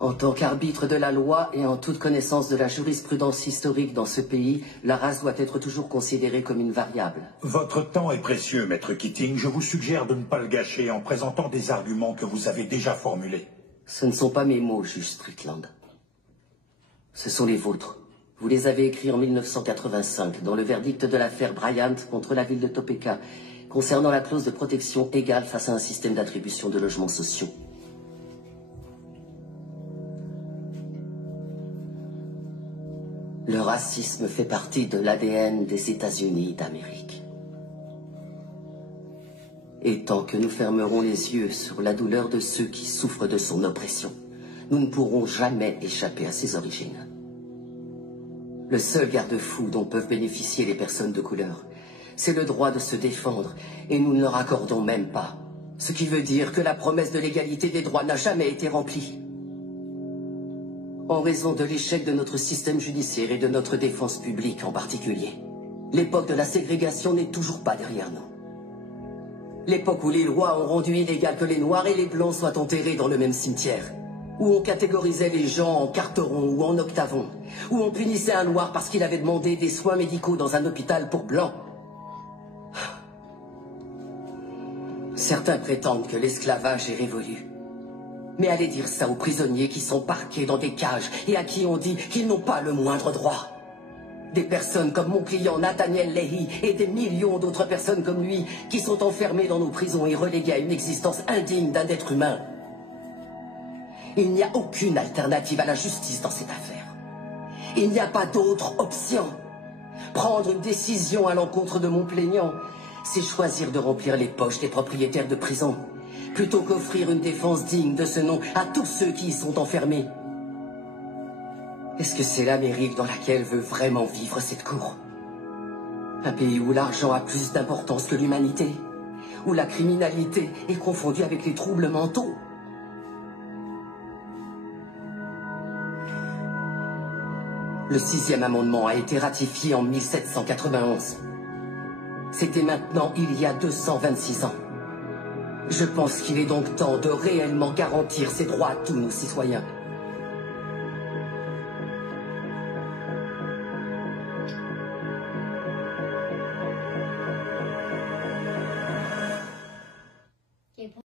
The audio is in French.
En tant qu'arbitre de la loi et en toute connaissance de la jurisprudence historique dans ce pays, la race doit être toujours considérée comme une variable. Votre temps est précieux, Maître Keating. Je vous suggère de ne pas le gâcher en présentant des arguments que vous avez déjà formulés. Ce ne sont pas mes mots, juge Strickland. Ce sont les vôtres. Vous les avez écrits en 1985, dans le verdict de l'affaire Bryant contre la ville de Topeka, concernant la clause de protection égale face à un système d'attribution de logements sociaux. Le racisme fait partie de l'ADN des États-Unis d'Amérique. Et tant que nous fermerons les yeux sur la douleur de ceux qui souffrent de son oppression, nous ne pourrons jamais échapper à ses origines. Le seul garde-fou dont peuvent bénéficier les personnes de couleur, c'est le droit de se défendre, et nous ne leur accordons même pas. Ce qui veut dire que la promesse de l'égalité des droits n'a jamais été remplie. En raison de l'échec de notre système judiciaire et de notre défense publique en particulier, l'époque de la ségrégation n'est toujours pas derrière nous. L'époque où les lois ont rendu illégal que les Noirs et les Blancs soient enterrés dans le même cimetière, où on catégorisait les gens en carterons ou en octavons, où on punissait un Noir parce qu'il avait demandé des soins médicaux dans un hôpital pour Blancs. Certains prétendent que l'esclavage est révolu. Mais allez dire ça aux prisonniers qui sont parqués dans des cages et à qui on dit qu'ils n'ont pas le moindre droit. Des personnes comme mon client Nathaniel Leahy et des millions d'autres personnes comme lui qui sont enfermées dans nos prisons et reléguées à une existence indigne d'un être humain. Il n'y a aucune alternative à la justice dans cette affaire. Il n'y a pas d'autre option. Prendre une décision à l'encontre de mon plaignant, c'est choisir de remplir les poches des propriétaires de prisons, plutôt qu'offrir une défense digne de ce nom à tous ceux qui y sont enfermés. Est-ce que c'est l'Amérique dans laquelle veut vraiment vivre cette cour? Un pays où l'argent a plus d'importance que l'humanité? Où la criminalité est confondue avec les troubles mentaux? Le 6e amendement a été ratifié en 1791. C'était maintenant il y a 226 ans. Je pense qu'il est donc temps de réellement garantir ces droits à tous nos citoyens.